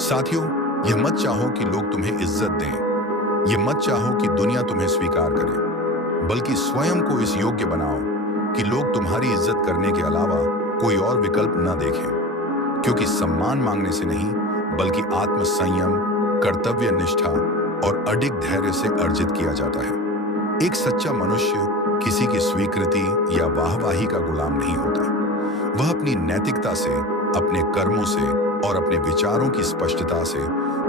साथियों, यह मत चाहो कि लोग तुम्हें इज्जत दें। यह मत चाहो कि दुनिया तुम्हें स्वीकार करे, बल्कि स्वयं को इस योग्य बनाओ कि लोग तुम्हारी इज्जत करने के अलावा कोई और विकल्प न देखें। क्योंकि सम्मान मांगने से नहीं, बल्कि आत्मसंयम, कर्तव्य निष्ठा और अडिग धैर्य से अर्जित किया जाता है। एक सच्चा मनुष्य किसी की स्वीकृति या वाहवाही का गुलाम नहीं होता। वह अपनी नैतिकता से, अपने कर्मों से और अपने विचारों की स्पष्टता से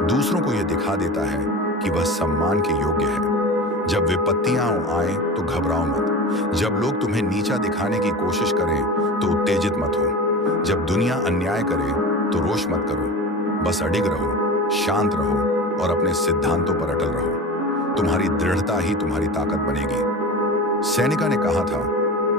दूसरों को यह दिखा देता है कि वह सम्मान के योग्य है। जब विपत्तियां आए तो घबराओ मत। जब लोग तुम्हें नीचा दिखाने की कोशिश करें तो उत्तेजित मत हो। जब दुनिया अन्याय करे तो रोष मत करो। बस अडिग रहो, शांत रहो और अपने सिद्धांतों पर अटल रहो। तुम्हारी दृढ़ता ही तुम्हारी ताकत बनेगी। सेनेका ने कहा था,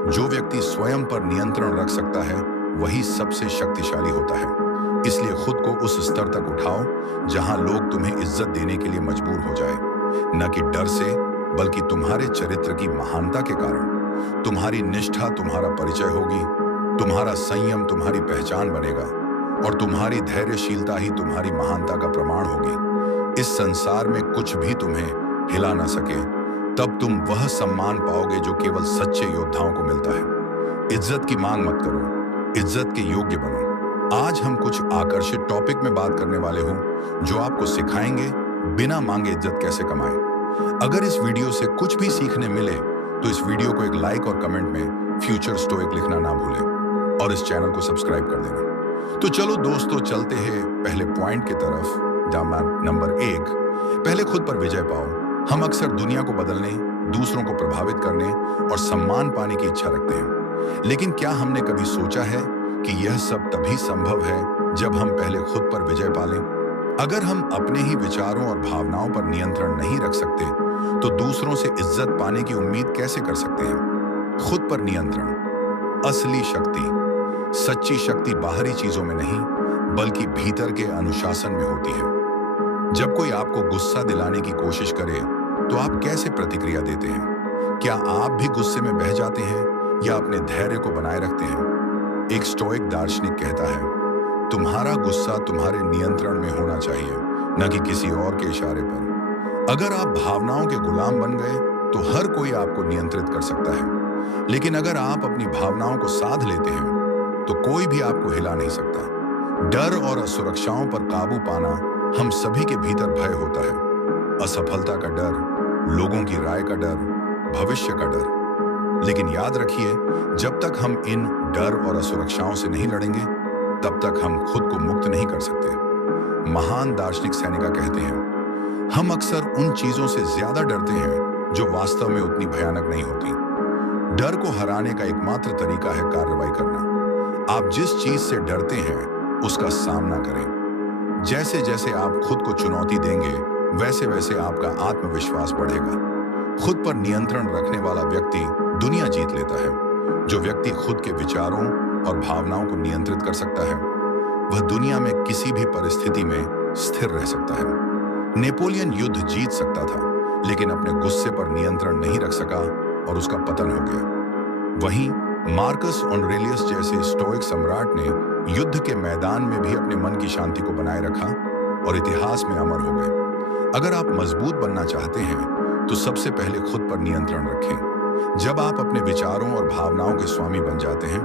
जो व्यक्ति स्वयं पर नियंत्रण रख सकता है वही सबसे शक्तिशाली होता है। इसलिए खुद को उस स्तर तक उठाओ जहां लोग तुम्हें इज्जत देने के लिए मजबूर हो जाए, न कि डर से, बल्कि तुम्हारे चरित्र की महानता के कारण। तुम्हारी निष्ठा तुम्हारा परिचय होगी, तुम्हारा संयम तुम्हारी पहचान बनेगा और तुम्हारी धैर्यशीलता ही तुम्हारी महानता का प्रमाण होगी। इस संसार में कुछ भी तुम्हें हिला न सके, तब तुम वह सम्मान पाओगे जो केवल सच्चे योद्धाओं को मिलता है। इज्जत की मांग मत करो, इज्जत के योग्य बनो। आज हम कुछ आकर्षित टॉपिक में बात करने वाले हूं जो आपको सिखाएंगे बिना मांगे इज्जत कैसे कमाएं। अगर इस वीडियो से कुछ भी सीखने मिले तो इस वीडियो को एक लाइक और कमेंट में फ्यूचर स्टोइक लिखना ना भूलें और इस चैनल को सब्सक्राइब कर देना। तो चलो दोस्तों, चलते हैं पहले पॉइंट की तरफ। नंबर 1, पहले खुद पर विजय पाओ। हम अक्सर दुनिया को बदलने, दूसरों को प्रभावित करने और सम्मान पाने की इच्छा रखते हैं, लेकिन क्या हमने कभी सोचा है कि यह सब तभी संभव है जब हम पहले खुद पर विजय पा लें? अगर हम अपने ही विचारों और भावनाओं पर नियंत्रण नहीं रख सकते तो दूसरों से इज्जत पाने की उम्मीद कैसे कर सकते हैं? खुद पर नियंत्रण असली शक्ति। सच्ची शक्ति बाहरी चीजों में नहीं, बल्कि भीतर के अनुशासन में होती है। जब कोई आपको गुस्सा दिलाने की कोशिश करे तो आप कैसे प्रतिक्रिया देते हैं? क्या आप भी गुस्से में बह जाते हैं या अपने धैर्य को बनाए रखते हैं? एक स्टोइक दार्शनिक कहता है, तुम्हारा गुस्सा तुम्हारे नियंत्रण में होना चाहिए, न कि किसी और के इशारे पर। अगर आप भावनाओं के गुलाम बन गए तो हर कोई आपको नियंत्रित कर सकता है, लेकिन अगर आप अपनी भावनाओं को साध लेते हैं तो कोई भी आपको हिला नहीं सकता। डर और असुरक्षाओं पर काबू पाना हम सभी के भीतर भय होता है। असफलता का डर, लोगों की राय का डर, भविष्य का डर। लेकिन याद रखिए, जब तक हम इन डर और असुरक्षाओं से नहीं लड़ेंगे, तब तक हम खुद को मुक्त नहीं कर सकते। महान दार्शनिक सेनेका कहते हैं, हम अक्सर उन चीजों से ज्यादा डरते हैं जो वास्तव में उतनी भयानक नहीं होती। डर को हराने का एकमात्र तरीका है कार्रवाई करना। आप जिस चीज से डरते हैं उसका सामना करें। जैसे जैसे आप खुद को चुनौती देंगे, वैसे वैसे आपका आत्मविश्वास बढ़ेगा। खुद पर नियंत्रण रखने वाला व्यक्ति दुनिया जीत लेता है। जो व्यक्ति खुद के विचारों और भावनाओं को नियंत्रित कर सकता है, वह दुनिया में किसी भी परिस्थिति में स्थिर रह सकता है। नेपोलियन युद्ध जीत सकता था, लेकिन अपने गुस्से पर नियंत्रण नहीं रख सका और उसका पतन हो गया। वहीं मार्कस ऑरेलियस जैसे स्टोइक सम्राट ने युद्ध के मैदान में भी अपने मन की शांति को बनाए रखा और इतिहास में अमर हो गए। अगर आप मजबूत बनना चाहते हैं तो सबसे पहले खुद पर नियंत्रण रखें। जब आप अपने विचारों और भावनाओं के स्वामी बन जाते हैं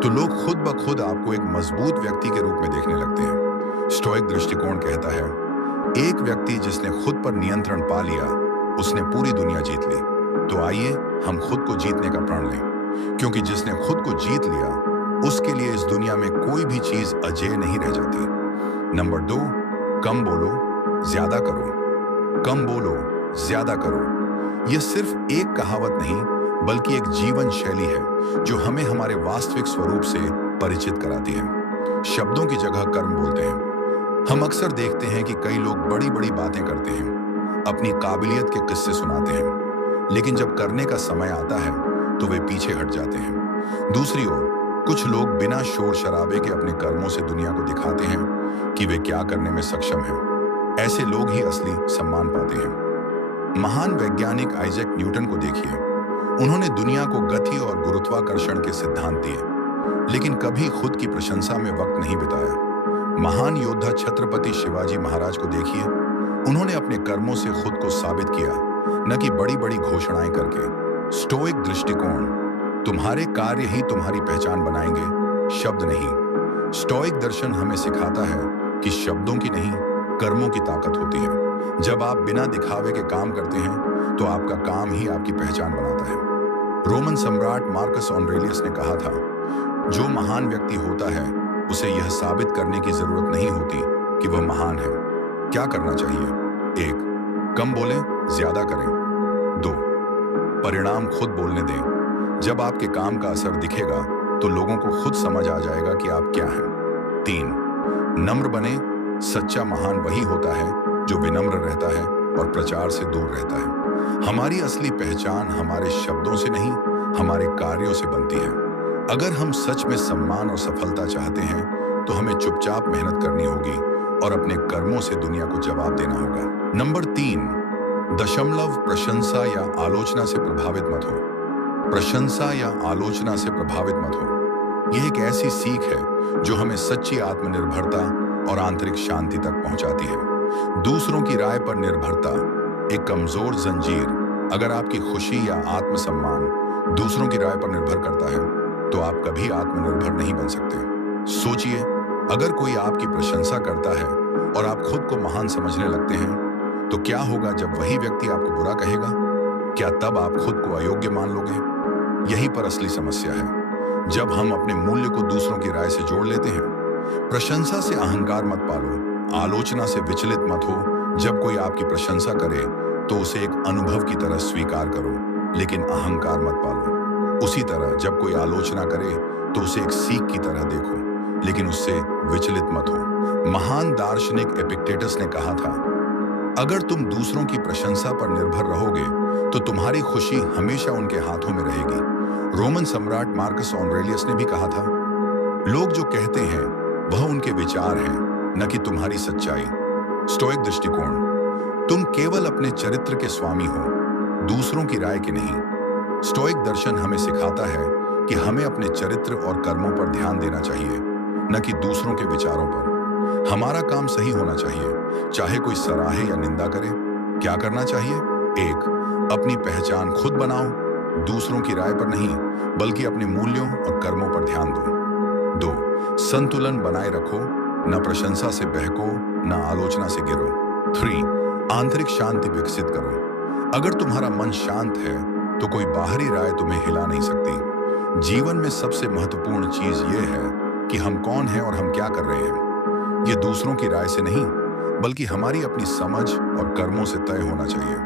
तो लोग खुद ब खुद आपको एक मजबूत व्यक्ति के रूप में देखने लगते हैं। स्टोइक दृष्टिकोण कहता है, एक व्यक्ति जिसने खुद पर नियंत्रण पा लिया, उसने पूरी दुनिया जीत ली। तो आइए हम खुद को जीतने का प्रण लें, क्योंकि जिसने खुद को जीत लिया, उसके लिए इस दुनिया में कोई भी चीज अजेय नहीं रह जाती। नंबर 2, कम बोलो, ज्यादा करो। कम बोलो, ज्यादा करो। यह सिर्फ एक कहावत नहीं, बल्कि एक जीवन शैली है जो हमें हमारे वास्तविक स्वरूप से परिचित कराती है। शब्दों की जगह कर्म बोलते हैं। हम अक्सर देखते हैं कि कई लोग बड़ी बड़ी बातें करते हैं, अपनी काबिलियत के किस्से सुनाते हैं, लेकिन जब करने का समय आता है तो वे पीछे हट जाते हैं। दूसरी ओर कुछ लोग बिना शोर शराबे के अपने कर्मों से दुनिया को दिखाते हैं कि वे क्या करने में सक्षम हैं। ऐसे लोग ही असली सम्मान पाते हैं। महान वैज्ञानिक आइजैक न्यूटन को देखिए। उन्होंने दुनिया को गति और गुरुत्वाकर्षण के सिद्धांत दिए, लेकिन कभी खुद की प्रशंसा में वक्त नहीं बिताया। महान योद्धा छत्रपति शिवाजी महाराज को देखिए। उन्होंने अपने कर्मों से खुद को साबित किया, न कि बड़ी बड़ी घोषणाएं करके। स्टोइक दृष्टिकोण, तुम्हारे कार्य ही तुम्हारी पहचान बनाएंगे, शब्द नहीं। स्टोइक दर्शन हमें सिखाता है कि शब्दों की नहीं, कर्मों की ताकत होती है। जब आप बिना दिखावे के काम करते हैं तो आपका काम ही आपकी पहचान बनाता है। रोमन सम्राट मार्कस ऑरेलियस ने कहा था, जो महान व्यक्ति होता है उसे यह साबित करने की जरूरत नहीं होती कि वह महान है। क्या करना चाहिए? 1. कम बोलें, ज्यादा करें। 2. परिणाम खुद बोलने दें। जब आपके काम का असर दिखेगा तो लोगों को खुद समझ आ जाएगा कि आप क्या हैं। 3. नम्र बने। सच्चा महान वही होता है जो विनम्र रहता है और प्रचार से दूर रहता है। हमारी असली पहचान हमारे शब्दों से नहीं, हमारे कार्यों से बनती है। अगर हम सच में सम्मान और सफलता चाहते हैं तो हमें चुपचाप मेहनत करनी होगी और अपने कर्मों से दुनिया को जवाब देना होगा। नंबर 3, दशमलव, प्रशंसा या आलोचना से प्रभावित मत हो। प्रशंसा या आलोचना से प्रभावित मत हो। यह एक ऐसी सीख है जो हमें सच्ची आत्मनिर्भरता और आंतरिक शांति तक पहुंचाती है। दूसरों की राय पर निर्भरता एक कमजोर जंजीर। अगर आपकी खुशी या आत्मसम्मान दूसरों की राय पर निर्भर करता है तो आप कभी आत्मनिर्भर नहीं बन सकते। सोचिए, अगर कोई आपकी प्रशंसा करता है और आप खुद को महान समझने लगते हैं तो क्या होगा जब वही व्यक्ति आपको बुरा कहेगा? क्या तब आप खुद को अयोग्य मान लोगे? यहीं पर असली समस्या है, जब हम अपने मूल्य को दूसरों की राय से जोड़ लेते हैं। प्रशंसा से अहंकार मत पालो, आलोचना से विचलित मत हो। जब कोई आपकी प्रशंसा करे तो उसे एक अनुभव की तरह स्वीकार करो, लेकिन अहंकार मत पालो। उसी तरह जब कोई आलोचना करे तो उसे एक सीख की तरह देखो, लेकिन उससे विचलित मत हो। महान दार्शनिक एपिक्टेटस ने कहा था, अगर तुम दूसरों की प्रशंसा पर निर्भर रहोगे तो तुम्हारी खुशी हमेशा उनके हाथों में रहेगी। रोमन सम्राट मार्कस ऑरेलियस ने भी कहा था, लोग जो कहते हैं वह उनके विचार हैं, न कि तुम्हारी सच्चाई। स्टोइक दृष्टिकोण, तुम केवल अपने चरित्र के स्वामी हो, दूसरों की राय के नहीं। स्टोइक दर्शन हमें सिखाता है कि हमें अपने चरित्र और कर्मों पर ध्यान देना चाहिए, न कि दूसरों के विचारों पर। हमारा काम सही होना चाहिए, चाहे कोई सराहे या निंदा करे। क्या करना चाहिए? 1. अपनी पहचान खुद बनाओ, दूसरों की राय पर नहीं, बल्कि अपने मूल्यों और कर्मों पर ध्यान दो। 2. संतुलन बनाए रखो, न प्रशंसा से बहको, न आलोचना से गिरो। 3. आंतरिक शांति विकसित करो। अगर तुम्हारा मन शांत है तो कोई बाहरी राय तुम्हें हिला नहीं सकती। जीवन में सबसे महत्वपूर्ण चीज ये है कि हम कौन हैं और हम क्या कर रहे हैं। ये दूसरों की राय से नहीं, बल्कि हमारी अपनी समझ और कर्मों से तय होना चाहिए।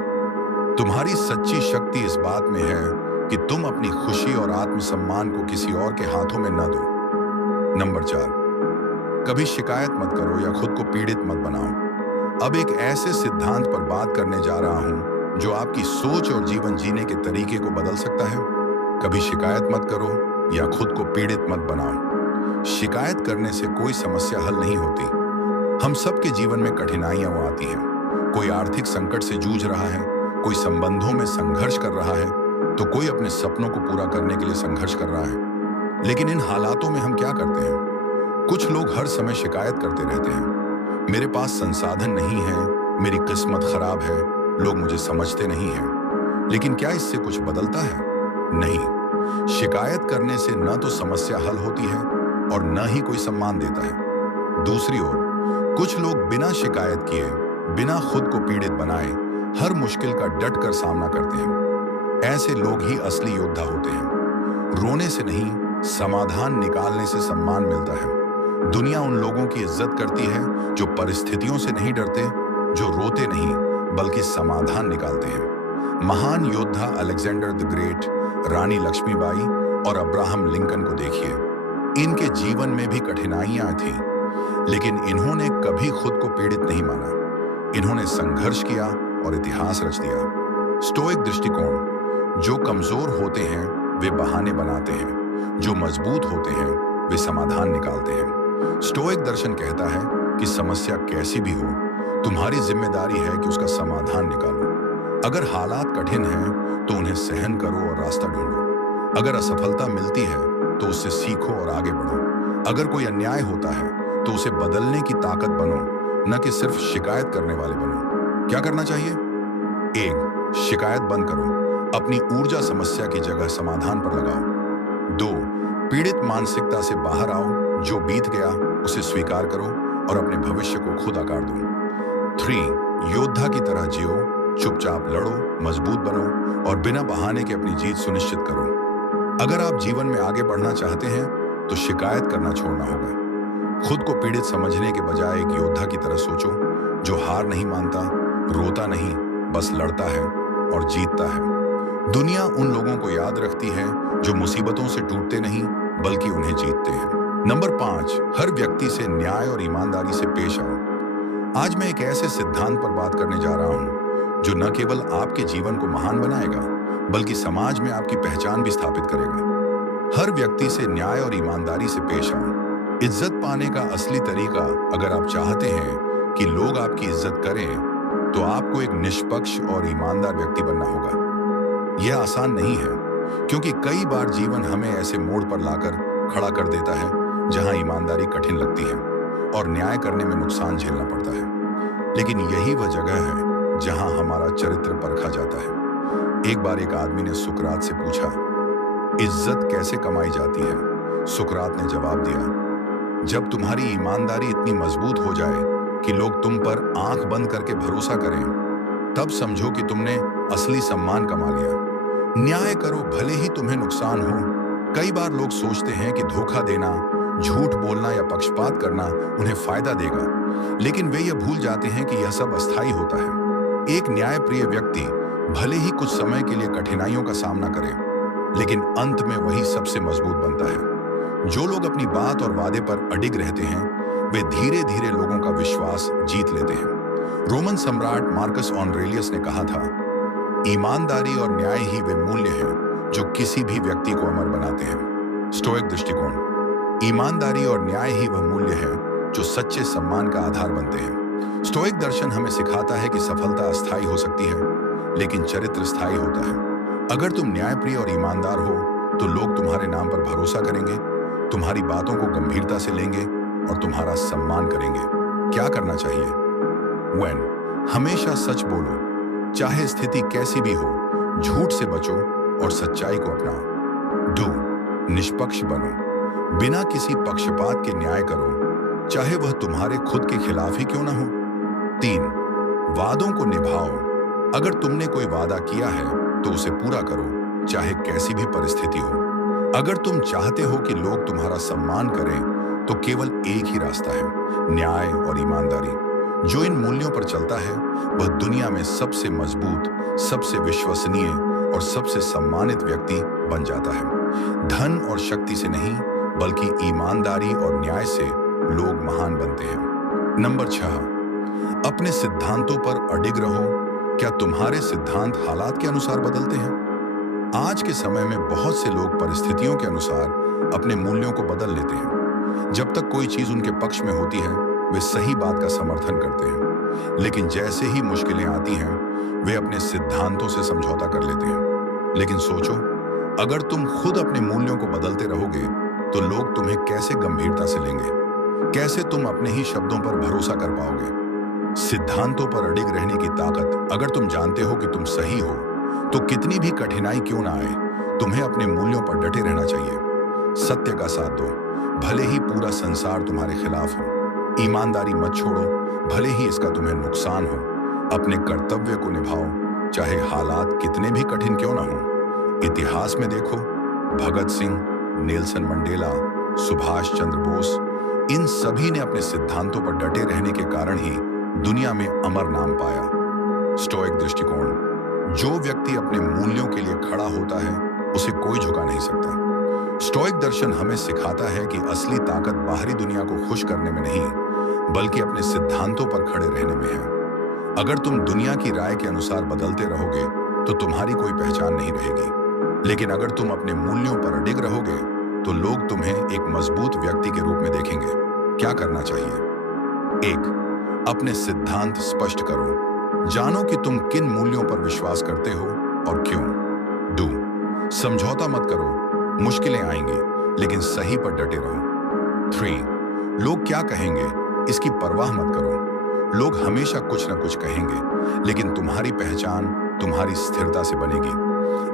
तुम्हारी सच्ची शक्ति इस बात में है कि तुम अपनी खुशी और आत्मसम्मान को किसी और के हाथों में न दो। नंबर 4, कभी शिकायत मत करो या खुद को पीड़ित मत बनाओ। अब एक ऐसे सिद्धांत पर बात करने जा रहा हूं जो आपकी सोच और जीवन जीने के तरीके को बदल सकता है। कभी शिकायत मत करो या खुद को पीड़ित मत बनाओ। शिकायत करने से कोई समस्या हल नहीं होती। हम सबके जीवन में कठिनाइयां आती हैं। कोई आर्थिक संकट से जूझ रहा है, कोई संबंधों में संघर्ष कर रहा है, तो कोई अपने सपनों को पूरा करने के लिए संघर्ष कर रहा है। लेकिन इन हालातों में हम क्या करते हैं? कुछ लोग हर समय शिकायत करते रहते हैं, मेरे पास संसाधन नहीं है, मेरी किस्मत खराब है, लोग मुझे समझते नहीं हैं। लेकिन क्या इससे कुछ बदलता है? नहीं। शिकायत करने से न तो समस्या हल होती है और न ही कोई सम्मान देता है। दूसरी ओर, कुछ लोग बिना शिकायत किए, बिना खुद को पीड़ित बनाए, हर मुश्किल का डट कर सामना करते हैं। ऐसे लोग ही असली योद्धा होते हैं। रोने से नहीं, समाधान निकालने से सम्मान मिलता है। दुनिया उन लोगों की इज्जत करती है जो परिस्थितियों से नहीं डरते, जो रोते नहीं बल्कि समाधान निकालते हैं। महान योद्धा अलेक्जेंडर द ग्रेट, रानी लक्ष्मीबाई और अब्राहम लिंकन को देखिए। इनके जीवन में भी कठिनाइयां थीं, लेकिन इन्होंने कभी खुद को पीड़ित नहीं माना। इन्होंने संघर्ष किया और इतिहास रच दिया। स्टोइक दृष्टिकोण, जो कमजोर होते हैं वे बहाने बनाते हैं, जो मजबूत होते हैं वे समाधान निकालते हैं। स्टोइक दर्शन कहता है कि समस्या कैसी भी हो, तुम्हारी जिम्मेदारी है कि उसका समाधान निकालो। अगर हालात कठिन हैं तो उन्हें सहन करो और रास्ता ढूंढो। अगर असफलता मिलती है तो उससे सीखो और आगे बढ़ो। अगर कोई अन्याय होता है तो उसे बदलने की ताकत बनो, न कि सिर्फ शिकायत करने वाले बनो। क्या करना चाहिए? 1. शिकायत बंद करो, अपनी ऊर्जा समस्या की जगह समाधान पर लगाओ। 2. पीड़ित मानसिकता से बाहर आओ, जो बीत गया उसे स्वीकार करो और अपने भविष्य को खुद आकार दो। 3. योद्धा की तरह जियो, चुपचाप लड़ो, मजबूत बनो और बिना बहाने के अपनी जीत सुनिश्चित करो। अगर आप जीवन में आगे बढ़ना चाहते हैं तो शिकायत करना छोड़ना होगा। खुद को पीड़ित समझने के बजाय एक योद्धा की तरह सोचो, जो हार नहीं मानता, रोता नहीं, बस लड़ता है और जीतता है। दुनिया उन लोगों को याद रखती है जो मुसीबतों से टूटते नहीं बल्कि उन्हें जीतते हैं। नंबर 5, हर व्यक्ति से न्याय और ईमानदारी से पेश आओ। आज मैं एक ऐसे सिद्धांत पर बात करने जा रहा हूं जो न केवल आपके जीवन को महान बनाएगा बल्कि समाज में आपकी पहचान भी स्थापित करेगा। हर व्यक्ति से न्याय और ईमानदारी से पेश आओ। इज्जत पाने का असली तरीका, अगर आप चाहते हैं कि लोग आपकी इज्जत करें, तो आपको एक निष्पक्ष और ईमानदार व्यक्ति बनना होगा। यह आसान नहीं है, क्योंकि कई बार जीवन हमें ऐसे मोड़ पर लाकर खड़ा कर देता है जहां ईमानदारी कठिन लगती है और न्याय करने में नुकसान झेलना पड़ता है। लेकिन यही वह जगह है जहां हमारा चरित्र परखा जाता है। एक बार एक आदमी ने सुकरात से पूछा, इज्जत कैसे कमाई जाती है? सुकरात ने जवाब दिया, जब तुम्हारी ईमानदारी इतनी मजबूत हो जाए कि लोग तुम पर आंख बंद करके भरोसा करें, तब समझो कि तुमने असली सम्मान कमा लिया। न्याय करो, भले ही तुम्हें नुकसान हो। कई बार लोग सोचते हैं कि धोखा देना, झूठ बोलना या पक्षपात करना उन्हें फायदा देगा, लेकिन वे यह भूल जाते हैं कि यह सब अस्थायी होता है। एक न्यायप्रिय व्यक्ति भले ही कुछ समय के लिए कठिनाइयों का सामना करे, लेकिन अंत में वही सबसे मजबूत बनता है। जो लोग अपनी बात और वादे पर अडिग रहते हैं, वे धीरे धीरे लोगों का विश्वास जीत लेते हैं। रोमन सम्राट मार्कस ऑरेलियस ने कहा था, ईमानदारी और न्याय ही वे मूल्य हैं जो किसी भी व्यक्ति को अमर बनाते हैं। स्टोइक दृष्टिकोण, ईमानदारी और न्याय ही वह मूल्य हैं जो सच्चे सम्मान का आधार बनते हैं। स्टोइक दर्शन हमें सिखाता है कि सफलता अस्थायी हो सकती है, लेकिन चरित्र स्थायी होता है। अगर तुम न्यायप्रिय और ईमानदार हो तो लोग तुम्हारे नाम पर भरोसा करेंगे, तुम्हारी बातों को गंभीरता से लेंगे और तुम्हारा सम्मान करेंगे। क्या करना चाहिए? 1. हमेशा सच बोलो, चाहे स्थिति कैसी भी हो। झूठ से बचो और सच्चाई को अपनाओ। 2. निष्पक्ष बनो, बिना किसी पक्षपात के न्याय करो, चाहे वह तुम्हारे खुद के खिलाफ ही क्यों ना हो। 3. वादों को निभाओ, अगर तुमने कोई वादा किया है तो उसे पूरा करो, चाहे कैसी भी परिस्थिति हो। अगर तुम चाहते हो कि लोग तुम्हारा सम्मान करें तो केवल एक ही रास्ता है, न्याय और ईमानदारी। जो इन मूल्यों पर चलता है वह दुनिया में सबसे मजबूत, सबसे विश्वसनीय और सबसे सम्मानित व्यक्ति बन जाता है। धन और शक्ति से नहीं, बल्कि ईमानदारी और न्याय से लोग महान बनते हैं। नंबर 6, अपने सिद्धांतों पर अडिग रहो। क्या तुम्हारे सिद्धांत हालात के अनुसार बदलते हैं? आज के समय में बहुत से लोग परिस्थितियों के अनुसार अपने मूल्यों को बदल लेते हैं। जब तक कोई चीज उनके पक्ष में होती है, वे सही बात का समर्थन करते हैं, लेकिन जैसे ही मुश्किलें आती हैं, वे अपने सिद्धांतों से समझौता कर लेते हैं। लेकिन सोचो, अगर तुम खुद अपने मूल्यों को बदलते रहोगे तो लोग तुम्हें कैसे गंभीरता से लेंगे? कैसे तुम अपने ही शब्दों पर भरोसा कर पाओगे? सिद्धांतों पर अडिग रहने की ताकत, अगर तुम जानते हो कि तुम सही हो तो कितनी भी कठिनाई क्यों ना आए, तुम्हें अपने मूल्यों पर डटे रहना चाहिए। सत्य का साथ दो, भले ही पूरा संसार तुम्हारे खिलाफ हो। ईमानदारी मत छोड़ो, भले ही इसका तुम्हें नुकसान हो। अपने कर्तव्य को निभाओ, चाहे हालात कितने भी कठिन क्यों ना हो। इतिहास में देखो, भगत सिंह, नेल्सन मंडेला, सुभाष चंद्र बोस, इन सभी ने अपने सिद्धांतों पर डटे रहने के कारण ही दुनिया में अमर नाम पाया। स्टोइक दृष्टिकोण, जो व्यक्ति अपने मूल्यों के लिए खड़ा होता है उसे कोई झुका नहीं सकता। स्टोइक दर्शन हमें सिखाता है कि असली ताकत बाहरी दुनिया को खुश करने में नहीं, बल्कि अपने सिद्धांतों पर खड़े रहने में है। अगर तुम दुनिया की राय के अनुसार बदलते रहोगे तो तुम्हारी कोई पहचान नहीं रहेगी, लेकिन अगर तुम अपने मूल्यों पर अडिग रहोगे तो लोग तुम्हें एक मजबूत व्यक्ति के रूप में देखेंगे। क्या करना चाहिए? 1. अपने सिद्धांत स्पष्ट करो, जानो कि तुम किन मूल्यों पर विश्वास करते हो और क्यों। 2. समझौता मत करो, मुश्किलें आएंगी लेकिन सही पर डटे रहो। 3. लोग क्या कहेंगे इसकी परवाह मत करो। लोग हमेशा कुछ न कुछ कहेंगे, लेकिन तुम्हारी पहचान तुम्हारी स्थिरता से बनेगी।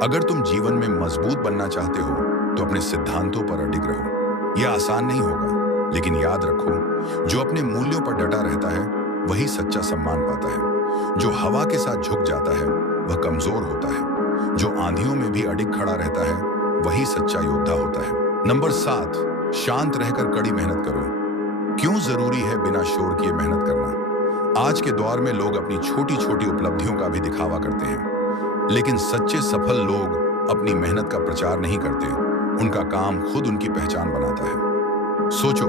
अगर तुम जीवन में मजबूत बनना चाहते हो तो अपने सिद्धांतों पर अडिग रहो। यह आसान नहीं होगा, लेकिन याद रखो, जो अपने मूल्यों पर डटा रहता है वही सच्चा सम्मान पाता है। जो हवा के साथ झुक जाता है वह कमजोर होता है। जो आंधियों में भी अडिग खड़ा रहता है वही सच्चा योद्धा होता है। नंबर 7, शांत रहकर कड़ी मेहनत करो। क्यों जरूरी है बिना शोर किए मेहनत करना? आज के दौर में लोग अपनी छोटी छोटी उपलब्धियों का भी दिखावा करते हैं, लेकिन सच्चे सफल लोग अपनी मेहनत का प्रचार नहीं करते। उनका काम खुद उनकी पहचान बनाता है। सोचो,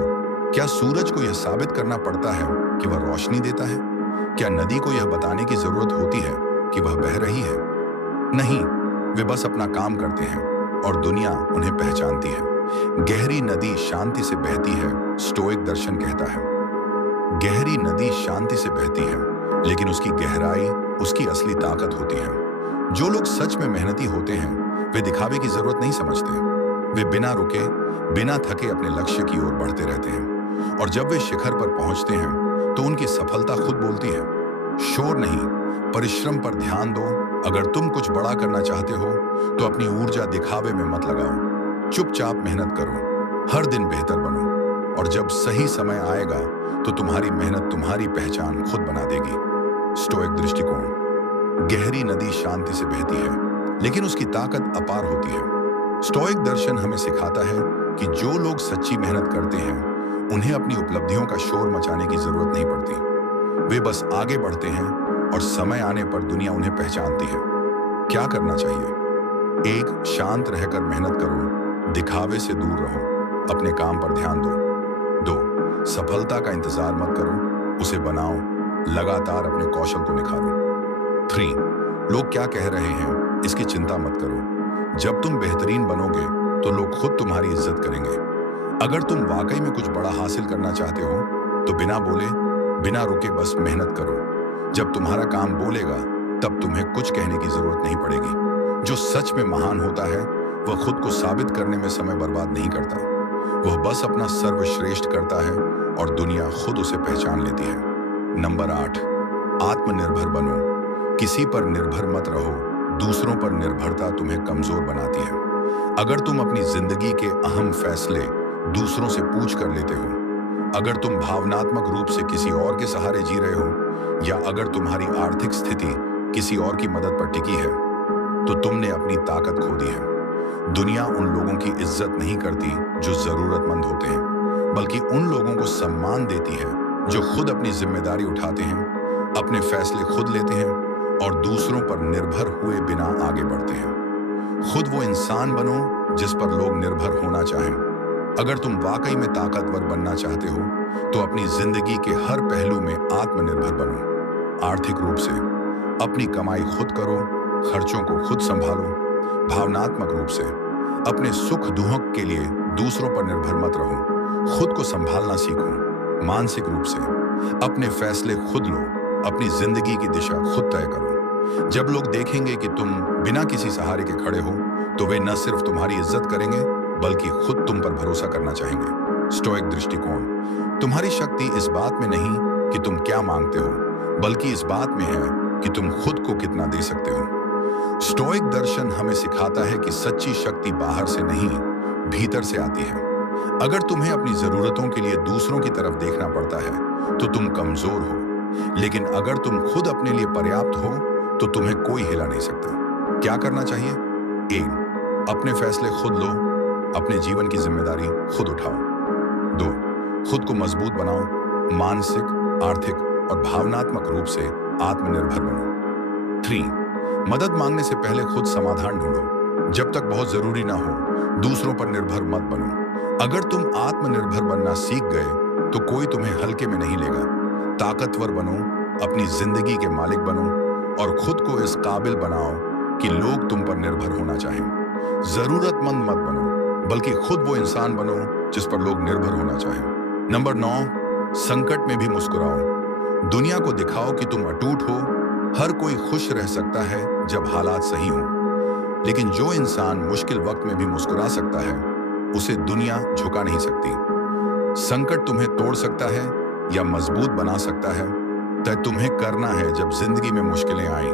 क्या सूरज को यह साबित करना पड़ता है कि वह रोशनी देता है? क्या नदी को यह बताने की जरूरत होती है कि वह बह रही है? नहीं, वे बस अपना काम करते हैं और दुनिया उन्हें पहचानती है। गहरी नदी शांति से बहती है, स्टोइक दर्शन कहता है। गहरी नदी शांति से बहती है, लेकिन उसकी गहराई उसकी असली ताकत होती है। जो लोग सच में मेहनती होते हैं वे दिखावे की जरूरत नहीं समझते। वे बिना रुके, बिना थके अपने लक्ष्य की ओर बढ़ते रहते हैं, और जब वे शिखर पर पहुंचते हैं तो उनकी सफलता खुद बोलती है। शोर नहीं, परिश्रम पर ध्यान दो। अगर तुम कुछ बड़ा करना चाहते हो तो अपनी ऊर्जा दिखावे में मत लगाओ। चुपचाप मेहनत करो, हर दिन बेहतर बनो, और जब सही समय आएगा तो तुम्हारी मेहनत तुम्हारी पहचान खुद बना देगी। स्टोइक दृष्टिकोण। गहरी नदी शांति से बहती है, लेकिन उसकी ताकत अपार होती है। स्टोइक दर्शन हमें सिखाता है कि जो लोग सच्ची मेहनत करते हैं उन्हें अपनी उपलब्धियों का शोर मचाने की जरूरत नहीं पड़ती। वे बस आगे बढ़ते हैं और समय आने पर दुनिया उन्हें पहचानती है। क्या करना चाहिए? 1, शांत रहकर मेहनत करो, दिखावे से दूर रहो, अपने काम पर ध्यान दो। 2, सफलता का इंतजार मत करो, उसे बनाओ, लगातार अपने कौशल को निखारो। 3, लोग क्या कह रहे हैं इसकी चिंता मत करो। जब तुम बेहतरीन बनोगे तो लोग खुद तुम्हारी इज्जत करेंगे। अगर तुम वाकई में कुछ बड़ा हासिल करना चाहते हो तो बिना बोले, बिना रुके बस मेहनत करो। जब तुम्हारा काम बोलेगा तब तुम्हें कुछ कहने की जरूरत नहीं पड़ेगी। जो सच में महान होता है वह खुद को साबित करने में समय बर्बाद नहीं करता। वह बस अपना सर्वश्रेष्ठ करता है और दुनिया खुद उसे पहचान लेती है। नंबर 8, आत्मनिर्भर बनो। किसी पर निर्भर मत रहो, दूसरों पर निर्भरता तुम्हें कमजोर बनाती है। अगर तुम अपनी जिंदगी के अहम फैसले दूसरों से पूछ कर लेते हो, अगर तुम भावनात्मक रूप से किसी और के सहारे जी रहे हो, या अगर तुम्हारी आर्थिक स्थिति किसी और की मदद पर टिकी है, तो तुमने अपनी ताकत खो दी है। दुनिया उन लोगों की इज्जत नहीं करती जो जरूरतमंद होते हैं, बल्कि उन लोगों को सम्मान देती है जो खुद अपनी जिम्मेदारी उठाते हैं, अपने फैसले खुद लेते हैं और दूसरों पर निर्भर हुए बिना आगे बढ़ते हैं। खुद वो इंसान बनो जिस पर लोग निर्भर होना चाहें। अगर तुम वाकई में ताकतवर बनना चाहते हो तो अपनी जिंदगी के हर पहलू में आत्मनिर्भर बनो। आर्थिक रूप से अपनी कमाई खुद करो, खर्चों को खुद संभालो। भावनात्मक रूप से अपने सुख दुख के लिए दूसरों पर निर्भर मत रहो, खुद को संभालना सीखो। मानसिक रूप से अपने फैसले खुद लो, अपनी जिंदगी की दिशा खुद तय करो। जब लोग देखेंगे कि तुम बिना किसी सहारे के खड़े हो तो वे न सिर्फ तुम्हारी इज्जत करेंगे बल्कि खुद तुम पर भरोसा करना चाहेंगे। स्टोइक दृष्टिकोण। तुम्हारी शक्ति इस बात में नहीं कि तुम क्या मांगते हो, बल्कि इस बात में है कि तुम खुद को कितना दे सकते हो। स्टोइक दर्शन हमें सिखाता है कि सच्ची शक्ति बाहर से नहीं, भीतर से आती है। अगर तुम्हें अपनी जरूरतों के लिए दूसरों की तरफ देखना पड़ता है तो तुम कमजोर हो, लेकिन अगर तुम खुद अपने लिए पर्याप्त हो तो तुम्हें कोई हिला नहीं सकता। क्या करना चाहिए? 1, अपने फैसले खुद लो, अपने जीवन की जिम्मेदारी खुद उठाओ। 2, खुद को मजबूत बनाओ, मानसिक, आर्थिक और भावनात्मक रूप से आत्मनिर्भर बनो। 3, मदद मांगने से पहले खुद समाधान ढूंढो। जब तक बहुत जरूरी ना हो, दूसरों पर निर्भर मत बनो। अगर तुम आत्मनिर्भर बनना सीख गए तो कोई तुम्हें हल्के में नहीं लेगा। ताकतवर बनो, अपनी जिंदगी के मालिक बनो और खुद को इस काबिल बनाओ कि लोग तुम पर निर्भर होना चाहें। जरूरतमंद मत बनो, बल्कि खुद वो इंसान बनो जिस पर लोग निर्भर होना चाहें। नंबर 9, संकट में भी मुस्कुराओ। दुनिया को दिखाओ कि तुम अटूट हो। हर कोई खुश रह सकता है जब हालात सही हो, लेकिन जो इंसान मुश्किल वक्त में भी मुस्कुरा सकता है उसे दुनिया झुका नहीं सकती। संकट तुम्हें तोड़ सकता है या मजबूत बना सकता है, तय तुम्हें करना है जब जिंदगी में मुश्किलें आए,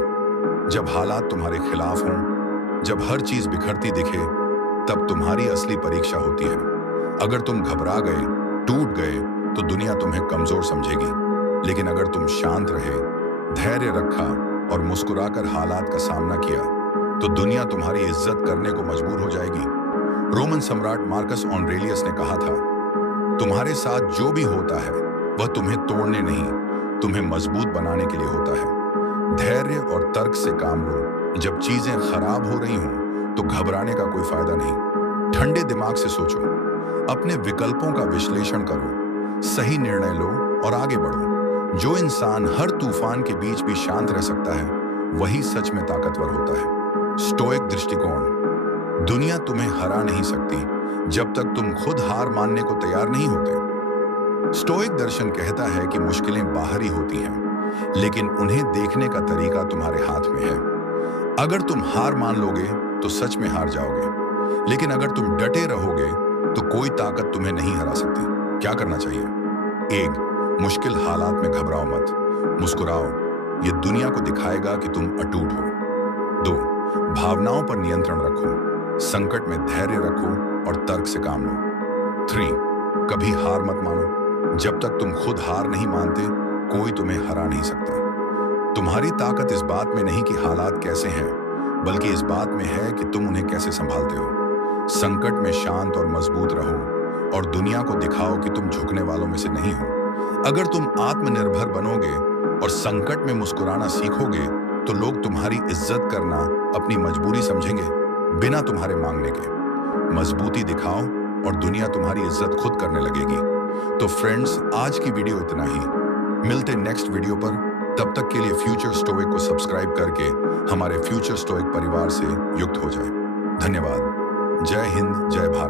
जब हालात तुम्हारे खिलाफ हों, जब हर चीज बिखरती दिखे, तब तुम्हारी असली परीक्षा होती है। अगर तुम घबरा गए, टूट गए, तो दुनिया तुम्हें कमजोर समझेगी। लेकिन अगर तुम शांत रहे, धैर्य रखा और मुस्कुराकर हालात का सामना किया, तो दुनिया तुम्हारी इज्जत करने को मजबूर हो जाएगी। रोमन सम्राट मार्कस ऑरेलियस ने कहा था, तुम्हारे साथ जो भी होता है वह तुम्हें तोड़ने नहीं, तुम्हें मजबूत बनाने के लिए होता है। धैर्य और तर्क से काम लो। जब चीजें खराब हो रही हों तो घबराने का कोई फायदा नहीं। ठंडे दिमाग से सोचो, अपने विकल्पों का विश्लेषण करो, सही निर्णय लो और आगे बढ़ो। जो इंसान हर तूफान के बीच भी शांत रह सकता है, वही सच में ताकतवर होता है। स्टोइक दृष्टिकोण। दुनिया तुम्हें हरा नहीं सकती जब तक तुम खुद हार मानने को तैयार नहीं होते। स्टोइक दर्शन कहता है कि मुश्किलें बाहरी होती हैं, लेकिन उन्हें देखने का तरीका तुम्हारे हाथ में है। अगर तुम हार मान लोगे तो सच में हार जाओगे, लेकिन अगर तुम डटे रहोगे तो कोई ताकत तुम्हें नहीं हरा सकती। क्या करना चाहिए? 1. मुश्किल हालात में घबराओ मत, मुस्कुराओ, ये दुनिया को दिखाएगा कि तुम अटूट हो। 2. भावनाओं पर नियंत्रण रखो, संकट में धैर्य रखो और तर्क से काम लो। 3. कभी हार मत मानो, जब तक तुम खुद हार नहीं मानते, कोई तुम्हें हरा नहीं सकता। तुम्हारी ताकत इस बात में नहीं कि हालात कैसे हैं, बल्कि इस बात में है कि तुम उन्हें कैसे संभालते हो। संकट में शांत और मजबूत रहो और दुनिया को दिखाओ कि तुम झुकने वालों में से नहीं हो। अगर तुम आत्मनिर्भर बनोगे और संकट में मुस्कुराना सीखोगे, तो लोग तुम्हारी इज्जत करना अपनी मजबूरी समझेंगे, बिना तुम्हारे मांगने के। मजबूती दिखाओ और दुनिया तुम्हारी इज्जत खुद करने लगेगी। तो फ्रेंड्स, आज की वीडियो इतना ही। मिलते नेक्स्ट वीडियो पर। तब तक के लिए फ्यूचर स्टोइक को सब्सक्राइब करके हमारे फ्यूचर स्टोइक परिवार से युक्त हो जाए। धन्यवाद। जय हिंद, जय भारत।